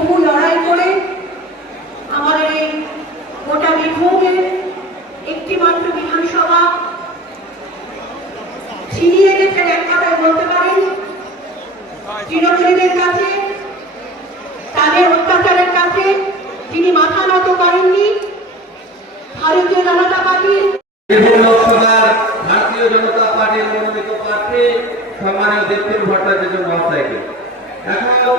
বহু লড়াই করে আমাদের এই গোটা বীরভূমের একটি মাত্র বিধানসভা ছিনিয়ে এনেছেন এক কথায় বলতে পারেন তৃণমূলীদের কাছে, তাদের অত্যাচারের কাছে তিনি মাথা নত করেননি। ভারতীয় জনতা পার্টির ভারতীয় জনতা পার্টির সম্মানীয় দীপ্তিন ভট্টাচার্য মহাশয়কে। এখন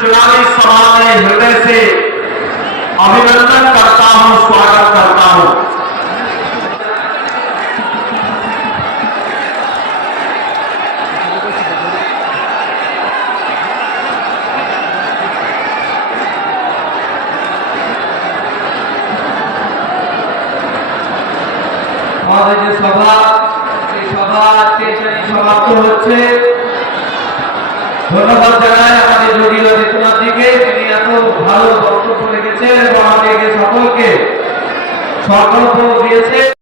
चुनावी सभा में हृदय से अभिनंदन करता हूँ स्वागत करता हूं আমাদের যে সভা সেই সভা আজকে এখানেই সমাপ্ত হচ্ছে ধন্যবাদ জানাই আমাদের যোগী আদিত্যনাথজিকে তিনি এত ভালো বক্তব্য রেখেছেন এবং আমাদেরকে সকলকে সংকল্প দিয়েছে।